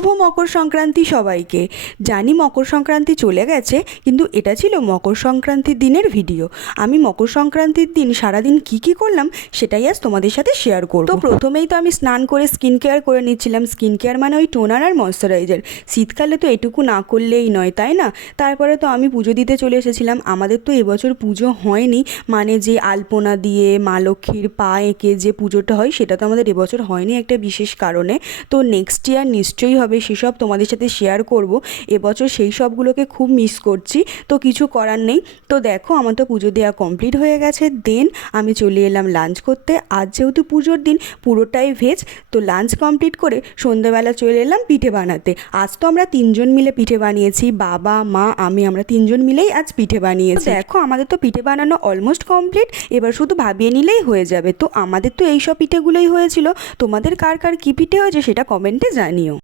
শুভ মকর সংক্রান্তি সবাইকে। জানি মকর সংক্রান্তি চলে গেছে, কিন্তু এটা ছিল মকর সংক্রান্তির দিনের ভিডিও। আমি মকর সংক্রান্তির দিন সারাদিন কি করলাম সেটাই আজ তোমাদের সাথে শেয়ার করব। তো প্রথমেই তো আমি স্নান করে স্কিন কেয়ার করে নিচ্ছিলাম। স্কিন কেয়ার মানে ওই টোনার আর ময়শ্চারাইজার। শীতকালে তো এটুকু না করলেই নয়, তাই না? তারপরে তো আমি পুজো দিতে চলে এসেছিলাম। আমাদের তো এবছর পুজো হয়নি, মানে যে আলপনা দিয়ে মা লক্ষ্মীর পা এঁকে যে পুজোটা হয় সেটা তো আমাদের এবছর হয়নি একটা বিশেষ কারণে। তো নেক্সট ইয়ার নিশ্চয়ই হবে, সেসব তোমাদের সাথে শেয়ার করব। এবছর সেই সবগুলোকে খুব মিস করছি, তো কিছু করার নেই। তো দেখো, আমার তো পুজো দেওয়া কমপ্লিট হয়ে গেছে। দেন আমি চলে এলাম লাঞ্চ করতে। আজ যেহেতু পুজোর দিন, পুরোটাই ভেজ, তো লাঞ্চ কমপ্লিট করে সন্ধ্যেবেলা চলে এলাম পিঠে বানাতে। আজ তো আমরা তিনজন মিলে পিঠে বানিয়েছি, বাবা মা আমরা তিনজন মিলেই আজ পিঠে বানিয়েছি। দেখো, আমাদের তো পিঠে বানানো অলমোস্ট কমপ্লিট, এবার শুধু ভাবিয়ে নিলেই হয়ে যাবে। তো আমাদের তো এইসব পিঠেগুলোই হয়েছিল। তোমাদের কার কার কী পিঠে হয়েছে সেটা কমেন্টে জানিও।